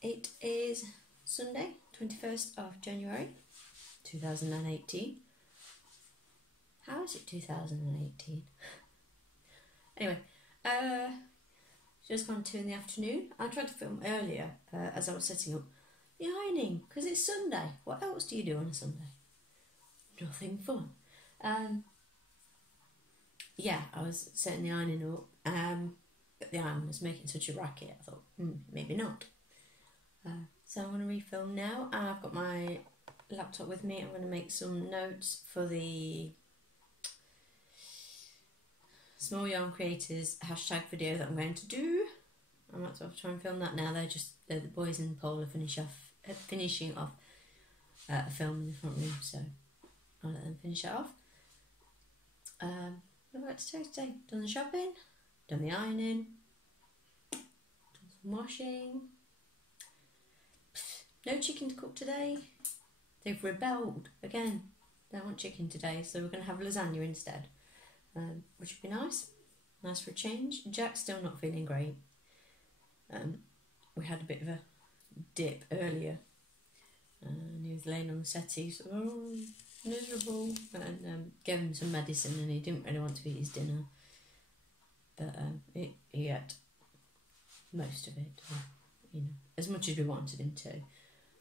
It is Sunday, 21st of January 2018. How is it 2018? Anyway, just gone 2 in the afternoon. I tried to film earlier as I was setting up the ironing because it's Sunday. What else do you do on a Sunday? Nothing fun. Yeah, I was setting the ironing up, but the iron was making such a racket. I thought, maybe not. So I'm going to refilm now. I've got my laptop with me. I'm going to make some notes for the Small Yarn Creators hashtag video that I'm going to do. I might as well try and film that now. They're the boys and Paul are finishing off a film in the front room, so I'll let them finish it off. What about today? Done the shopping, done the ironing, done some washing. No chicken to cook today. They've rebelled again. They want chicken today, so we're going to have lasagna instead, which would be nice. Nice for a change. Jack's still not feeling great. We had a bit of a dip earlier, and he was laying on the settee, so miserable, and gave him some medicine, and he didn't really want to eat his dinner, but he ate most of it, you know, as much as we wanted him to.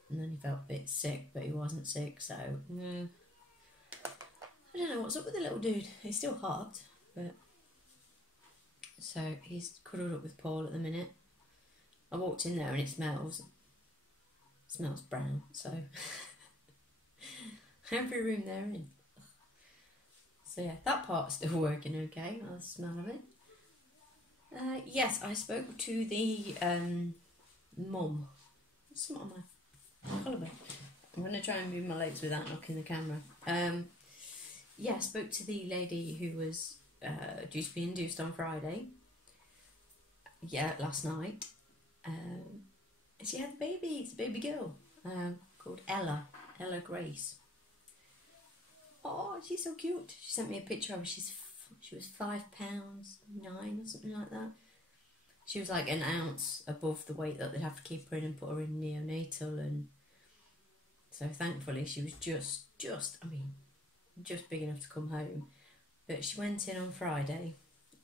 And then he felt a bit sick, but he wasn't sick, so I don't know what's up with the little dude. He's still hot, but so he's cuddled up with Paul at the minute. I walked in there and it smells brown, so every room they're in. So yeah, that part's still working okay. I like the smell of it. Yes, I spoke to the mum. What's on my collarbone? I'm going to try and move my legs without knocking the camera. Yeah, I spoke to the lady who was due to be induced on Friday. Yeah, last night. She had a baby. It's a baby girl called Ella Grace. Oh, she's so cute. She sent me a picture of her. She was 5 pounds 9 or something like that. She was like an ounce above the weight that they'd have to keep her in and put her in neonatal, and so thankfully she was just big enough to come home. But she went in on Friday.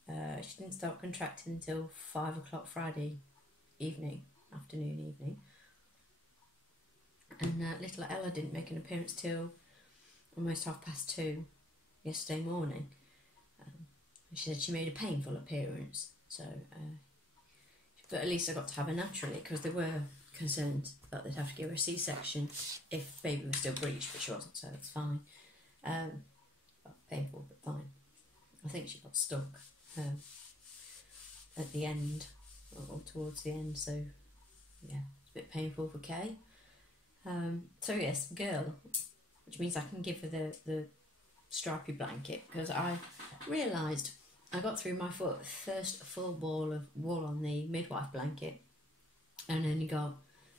She didn't start contracting until 5 o'clock Friday afternoon, evening. And little Ella didn't make an appearance till almost 2:30 yesterday morning. She said she made a painful appearance, so but at least I got to have her naturally, because they were concerned that they'd have to give her a C-section if baby was still breech, but she wasn't, so it's fine. Well, painful, but fine. I think she got stuck at the end, or towards the end, so yeah, it's a bit painful for Kay. So yes, girl, which means I can give her the stripey blanket, because I realised I got through my first full ball of wool on the midwife blanket and only got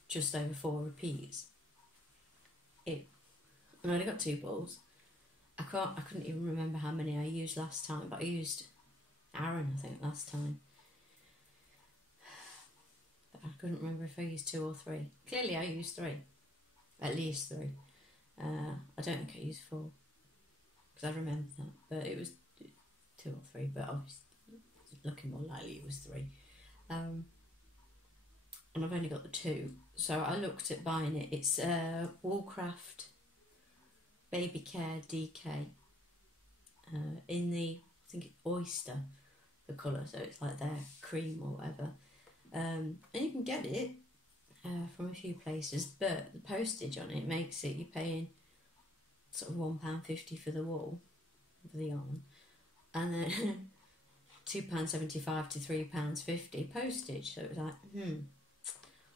just over 4 repeats. I only got 2 balls. I couldn't even remember how many I used last time, but I used Aaron, I think, last time. But I couldn't remember if I used 2 or 3. Clearly I used 3. At least 3. I don't think I used 4, because I remember that, but it was 2 or 3, but I was looking more likely it was 3. And I've only got the 2, so I looked at buying it. It's Woolcraft BabyCare DK in the, I think it's oyster, the colour, so it's like their cream or whatever. And you can get it from a few places, but the postage on it makes it, you're paying sort of £1.50 for the wool, for the yarn, and then £2.75 to £3.50 postage. So it was like,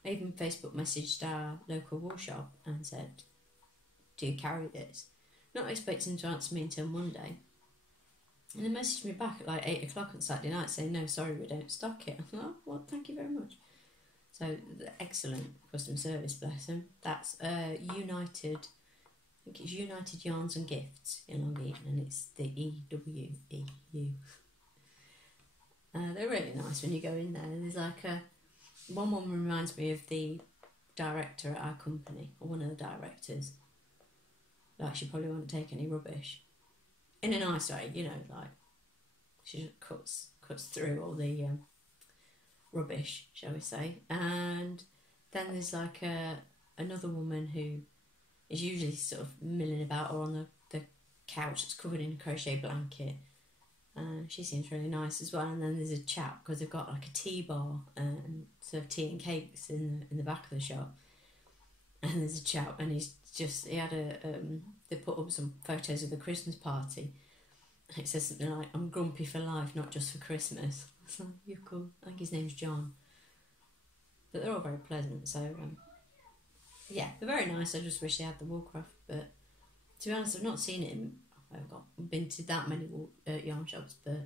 I even Facebook messaged our local wool shop and said, do you carry this? Not expecting to answer me until Monday. And they messaged me back at like 8 o'clock on Saturday night saying, no, sorry, we don't stock it. I thought, oh, well, thank you very much. So, excellent customer service, bless them. That's United, I think it's United Yarns and Gifts in Long Eaton, and it's the EWEU. They're really nice when you go in there. There's like one reminds me of the director at our company, or one of the directors. Like, she probably won't take any rubbish. In a nice way, you know, like, she just cuts through all the rubbish, shall we say. And then there's like another woman who is usually sort of milling about or on the couch that's covered in a crochet blanket. She seems really nice as well. And then there's a chap, because they've got like a tea bar and serve tea and cakes in the back of the shop. And there's a chap, and he had they put up some photos of the Christmas party. It says something like, "I'm grumpy for life, not just for Christmas." So, you're cool. I think his name's John. But they're all very pleasant, so yeah, they're very nice. I just wish they had the Woolcraft, but to be honest, I've not seen it I've been to that many yarn shops, but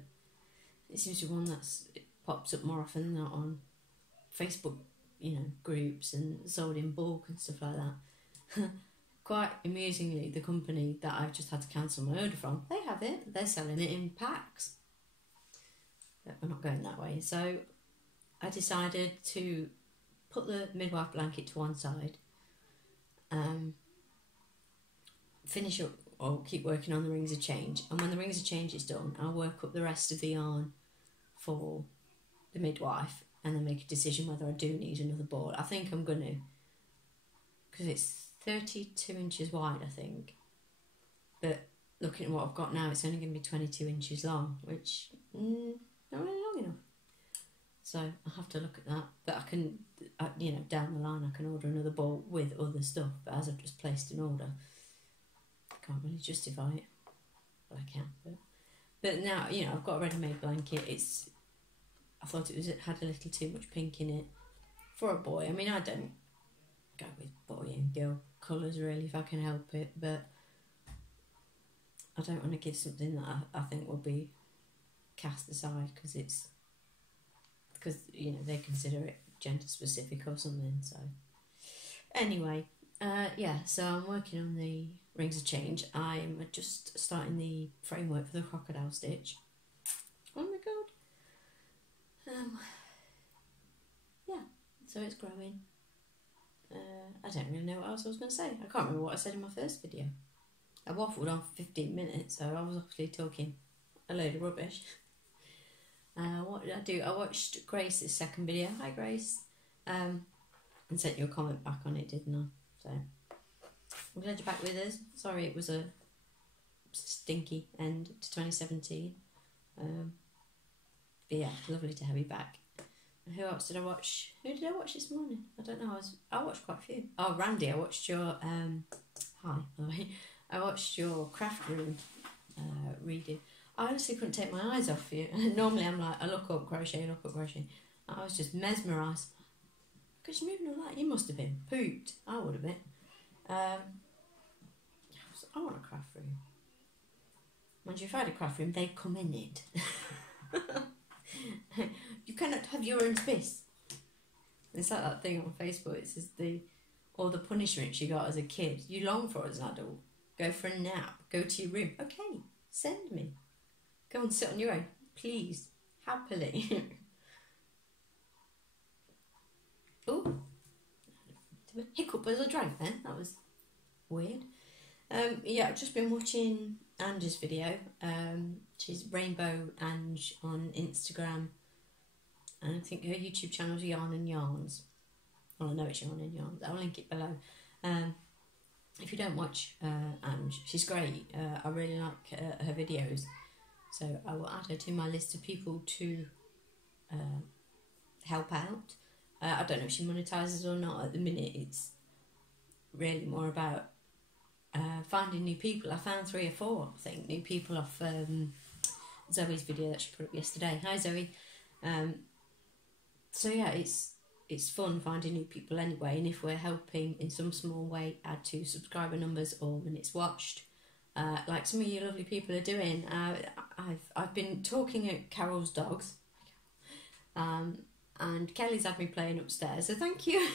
it seems to be one it pops up more often than not on Facebook, you know, groups and sold in bulk and stuff like that. Quite amusingly, the company that I've just had to cancel my order from, they have it. They're selling it in packs. But we're not going that way. So I decided to put the midwife blanket to one side, finish up or keep working on the rings of change. And when the rings of change is done, I'll work up the rest of the yarn for the midwife and then make a decision whether I do need another ball. I think I'm going to, because it's 32 inches wide, I think. But looking at what I've got now, it's only going to be 22 inches long, which not really long enough. So I'll have to look at that. But I can, you know, down the line I can order another ball with other stuff. But as I've just placed an order, I can't really justify it. Well, I can. But now, you know, I've got a ready-made blanket. I thought it had a little too much pink in it for a boy. I mean, I don't go with boy and girl colours really if I can help it, but I don't want to give something that I think will be cast aside because you know, they consider it gender specific or something. So anyway, yeah, so I'm working on the rings of change. I'm just starting the framework for the crocodile stitch. Oh my god. Yeah, so it's growing. I don't really know what else I was going to say. I can't remember what I said in my first video. I waffled on for 15 minutes, so I was obviously talking a load of rubbish. What did I do? I watched Grace's second video. Hi Grace. And sent you a comment back on it, didn't I? So I'm glad you're back with us. Sorry it was a stinky end to 2017. But yeah, lovely to have you back. Who else did I watch? Who did I watch this morning? I don't know. I watched quite a few. Oh, Randy, I watched your hi. I watched your craft room reading. I honestly couldn't take my eyes off you. Normally I'm like, I look up crochet. I was just mesmerised. Because you're moving all that, you must have been pooped. I would have been. I want a craft room. Mind you, if I had a craft room, they'd come in it. You cannot have your own space. It's like that thing on Facebook. It says the punishment you got as a kid, you long for as an adult. Go for a nap. Go to your room. Okay, send me. Go and sit on your own, please, happily. Oh, hiccup as I drank then. That was weird. Yeah, I've just been watching Angie's video. She's Rainbow Ange on Instagram, and I think her YouTube channel is Yarn and Yarns. Well, I know it's Yarn and Yarns. I'll link it below. If you don't watch Ange, she's great. I really like her videos, so I will add her to my list of people to help out. I don't know if she monetises or not at the minute. It's really more about finding new people. I found 3 or 4, I think, new people off Zoe's video that she put up yesterday. Hi Zoe. So yeah, it's fun finding new people anyway, and if we're helping in some small way add to subscriber numbers or minutes watched, like some of you lovely people are doing. I've been talking at Carol's dogs, and Kelly's had me playing upstairs, so thank you.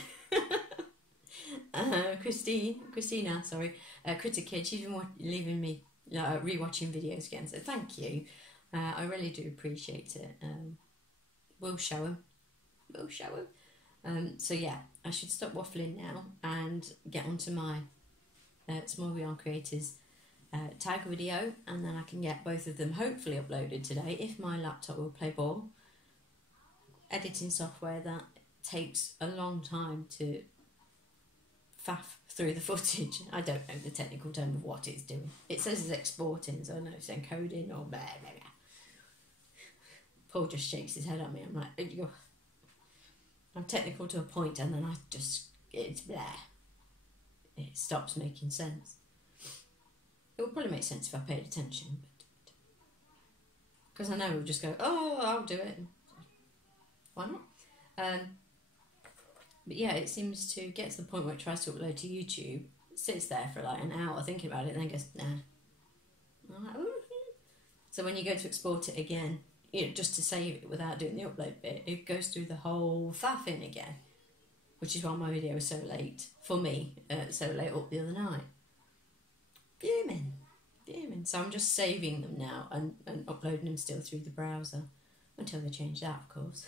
Christina, sorry, Critter Kid, she's been leaving me rewatching videos again, so thank you. I really do appreciate it. We'll show him. So yeah, I should stop waffling now and get onto my Small Yarn Creators tag video, and then I can get both of them hopefully uploaded today if my laptop will play ball. Editing software that takes a long time to faff through the footage. I don't know the technical term of what it's doing. It says it's exporting, so I know it's encoding or blah, blah, blah. Paul just shakes his head at me. I'm like, I'm technical to a point, and then it's blah. It stops making sense. It would probably make sense if I paid attention, because I know we'll just go, oh, I'll do it. Why not? But yeah, it seems to get to the point where it tries to upload to YouTube, sits there for like an hour thinking about it, and then goes, nah. I'm like, ooh. So when you go to export it again, just to save it without doing the upload bit, it goes through the whole faffing again, which is why my video was so late, for me, so late up the other night. Fuming. So I'm just saving them now and uploading them still through the browser, until they change that, of course.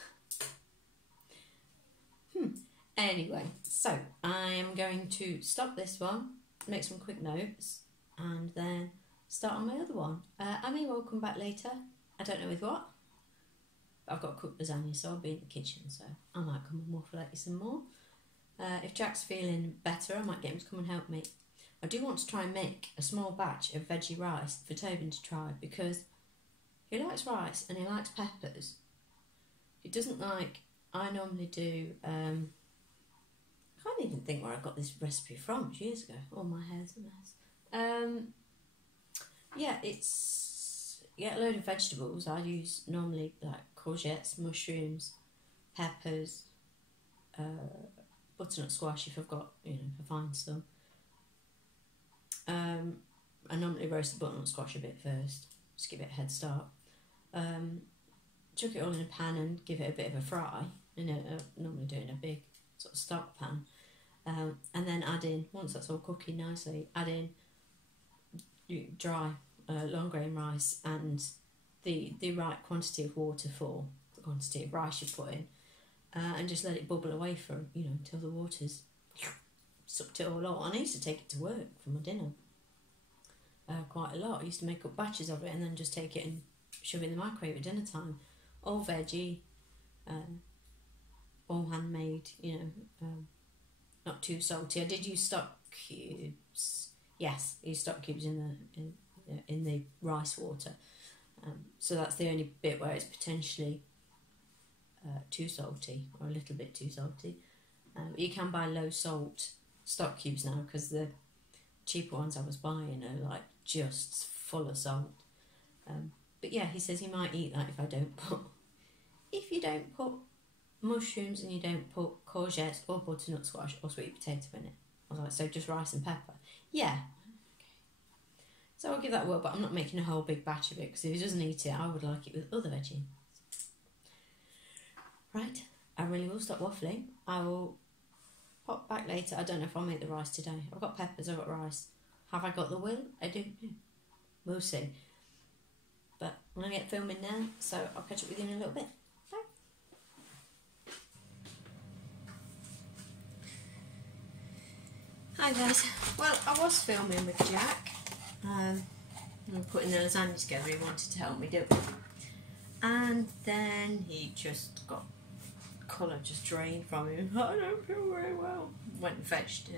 Anyway, so I am going to stop this one, make some quick notes, and then start on my other one. I may well come back later. I don't know with what. But I've got to cook lasagna, so I'll be in the kitchen, so I might come and waffle at you some more. If Jack's feeling better, I might get him to come and help me. I do want to try and make a small batch of veggie rice for Tobin to try, because he likes rice and he likes peppers. He doesn't like, I normally do, I can't even think where I got this recipe from, years ago. Oh, my hair's a mess. Yeah, get a load of vegetables. I use normally like courgettes, mushrooms, peppers, butternut squash if I've got, if I find some. I normally roast the butternut squash a bit first, just give it a head start. Chuck it all in a pan and give it a bit of a fry. Normally do it in a big sort of stock pan. And then add in, once that's all cooking nicely, add in dry long grain rice and the right quantity of water for the quantity of rice you put in, and just let it bubble away for until the water's sucked it all out. And I used to take it to work for my dinner quite a lot. I used to make up batches of it and then just take it and shove it in the microwave at dinner time. All veggie, all handmade, not too salty. I did use stock cubes. Yes, I used stock cubes in the rice water. So that's the only bit where it's potentially too salty, or a little bit too salty. You can buy low salt stock cubes now, because the cheaper ones I was buying are like just full of salt. But yeah, he says he might eat that if you don't put mushrooms and you don't put courgettes or butternut squash or sweet potato in it. I was like, so just rice and pepper? Yeah. Okay. So I'll give that a whirl, but I'm not making a whole big batch of it, because if he doesn't eat it, I would like it with other veggies. Right, I really will stop waffling. I will pop back later. I don't know if I'll make the rice today. I've got peppers, I've got rice. Have I got the will? I don't know. We'll see. But I'm going to get filming now, so I'll catch up with you in a little bit. Bye. Hi guys. Well, I was filming with Jack. I'm putting the lasagna together. He wanted to help me do it. And then he just got colour just drained from him. I don't feel very well. Went and fetched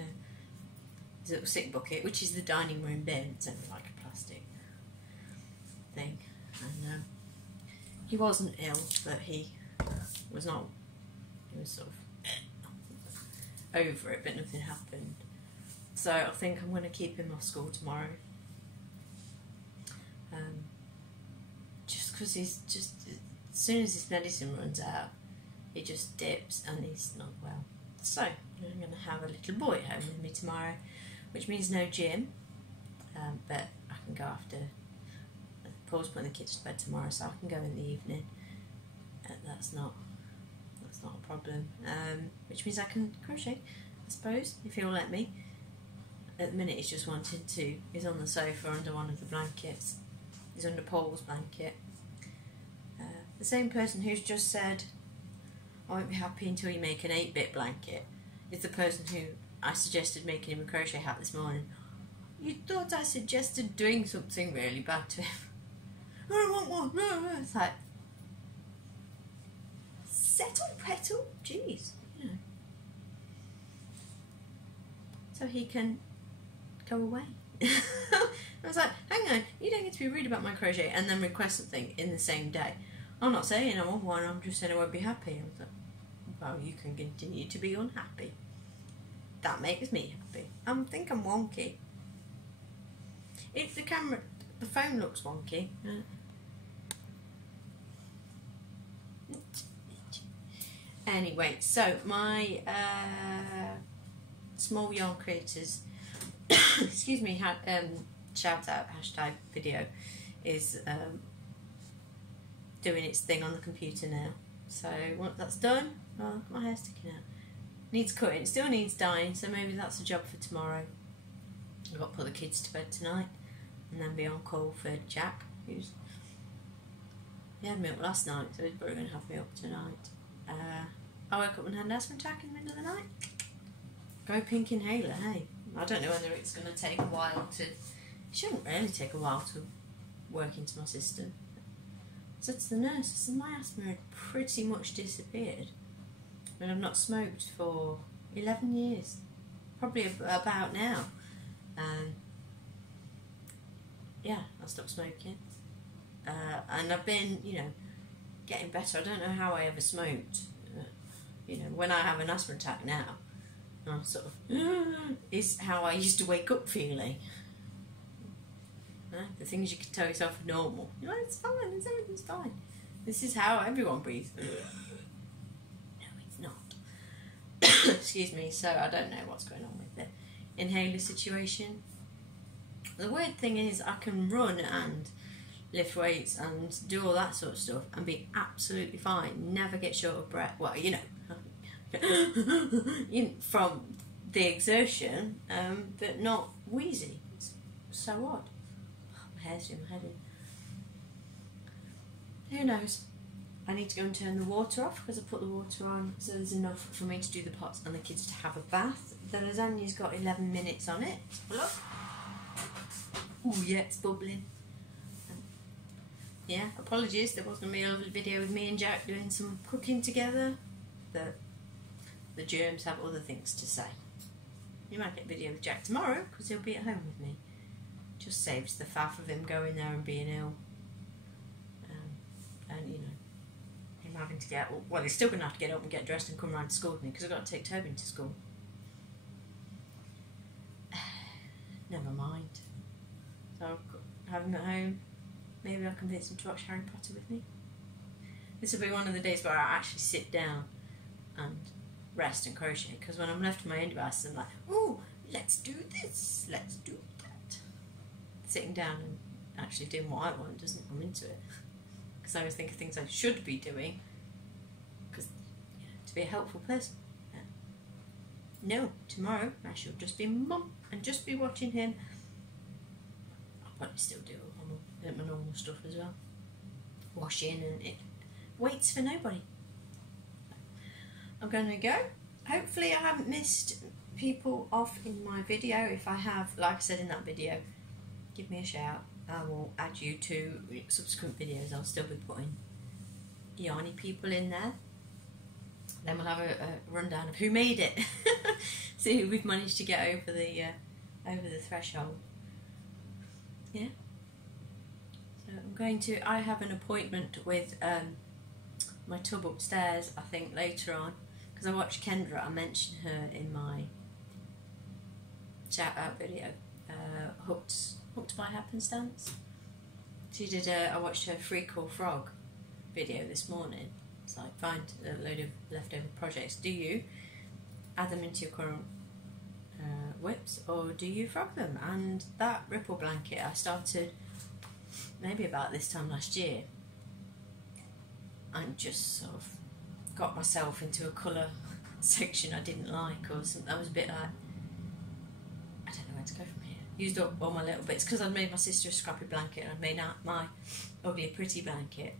his little sick bucket, which is the dining room bin. It's only like a plastic thing. And he wasn't ill, but he was not. He was sort of over it, but nothing happened. So I think I'm going to keep him off school tomorrow. Just because he's just, as soon as his medicine runs out, he just dips and he's not well. So I'm going to have a little boy at home with me tomorrow, which means no gym, but I can go after. Paul's putting the kids to bed tomorrow, so I can go in the evening. That's not a problem. Which means I can crochet, I suppose, if he'll let me. At the minute, he's just wanting to. He's on the sofa under one of the blankets. He's under Paul's blanket. The same person who's just said, I won't be happy until you make an 8-bit blanket, is the person who I suggested making him a crochet hat this morning. You thought I suggested doing something really bad to him. I don't want one. It's like, settle, petal, jeez, you know. So he can go away. I was like, hang on, you don't get to be rude about my crochet and then request something in the same day. I'm not saying I want one, I'm just saying I won't be happy. I was like, well, you can continue to be unhappy. That makes me happy. I think I'm wonky. If the phone looks wonky. Anyway, so my small yarn creators, excuse me, shout out hashtag video is doing its thing on the computer now. So once that's done, oh, my hair's sticking out. Needs cutting, it still needs dyeing, so maybe that's a job for tomorrow. I've got to put the kids to bed tonight and then be on call for Jack, he had milk last night, so he's probably going to have milk tonight. I woke up and had an asthma attack in the middle of the night. Go pink inhaler, hey. I don't know whether it's going to take a while to... It shouldn't really take a while to work into my system. I said to the nurse, I said, my asthma had pretty much disappeared. I mean, I've not smoked for 11 years. Probably about now. Yeah, I stopped smoking. And I've been, you know, getting better. I don't know how I ever smoked. You know, when I have an asthma attack now, I'm sort of, is how I used to wake up feeling. The things you can tell yourself are normal. You're like, it's fine, everything's fine. This is how everyone breathes. No, it's not. Excuse me, so I don't know what's going on with the inhaler situation. The weird thing is I can run and lift weights and do all that sort of stuff and be absolutely fine, never get short of breath. Well, you know, from the exertion, but not wheezy. It's so odd. Oh, my hair's doing my head in. Who knows? I need to go and turn the water off because I put the water on so there's enough for me to do the pots and the kids to have a bath. The lasagna's got 11 minutes on it. Look. Oh yeah, it's bubbling. Yeah, apologies, there was going to be a lovely video with me and Jack doing some cooking together. The germs have other things to say. You might get a video with Jack tomorrow because he'll be at home with me. Just saves the faff of him going there and being ill. And you know, him having to get, well, he's still going to have to get up and get dressed and come round to school with me because I've got to take Tobin to school. Never mind. So I'll have him at home. Maybe I'll convince him to watch Harry Potter with me. This will be one of the days where I actually sit down and rest and crochet, because when I'm left to my own devices I'm like, oh, let's do this, let's do that. Sitting down and actually doing what I want doesn't come into it, because I always think of things I should be doing, because, you know, to be a helpful person. No, tomorrow I shall just be mum and just be watching him. I'll probably still do my normal stuff as well. Washing and it waits for nobody. I'm going to go. Hopefully I haven't missed people off in my video. If I have, like I said in that video, give me a shout. I will add you to subsequent videos. I'll still be putting yarny people in there. Then we'll have a rundown of who made it. See who we've managed to get over the threshold. Yeah. So I'm going to. I have an appointment with my tub upstairs. I think later on, because I watched Kendra. I mentioned her in my shout out video. Hooked by happenstance. She did. I watched her Free Call Frog video this morning. It's like, find a load of leftover projects. Do you add them into your current whips, or do you frog them? And that ripple blanket I started maybe about this time last year, and just sort of got myself into a colour section I didn't like, or something. I was a bit like, I don't know where to go from here. Used up all my little bits, because I'd made my sister a scrappy blanket and I'd made out my ugly pretty blanket.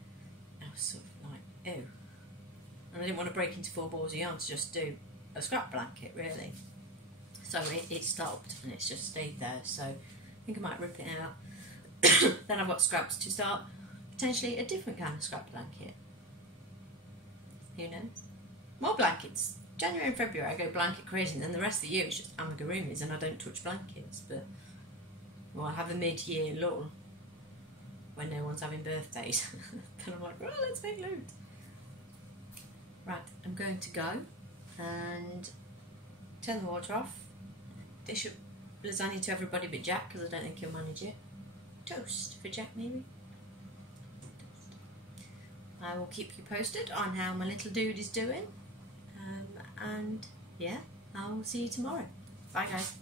I was sort of like, ew. and I didn't want to break into 4 balls of yarn to just do a scrap blanket really. So it stopped and it's just stayed there, so I think I might rip it out. Then I've got scraps to start potentially a different kind of scrap blanket. Who knows? More blankets. January and February I go blanket crazy, and then the rest of the year it's just amigurumis and I don't touch blankets. But well, I have a mid-year lull when no one's having birthdays. Then I'm like, well, let's make loads. Right, I'm going to go and turn the water off. Dish up lasagna to everybody but Jack, because I don't think he'll manage it. Toast for Jack, maybe. Toast. I will keep you posted on how my little dude is doing. And yeah, I'll see you tomorrow. Bye, guys.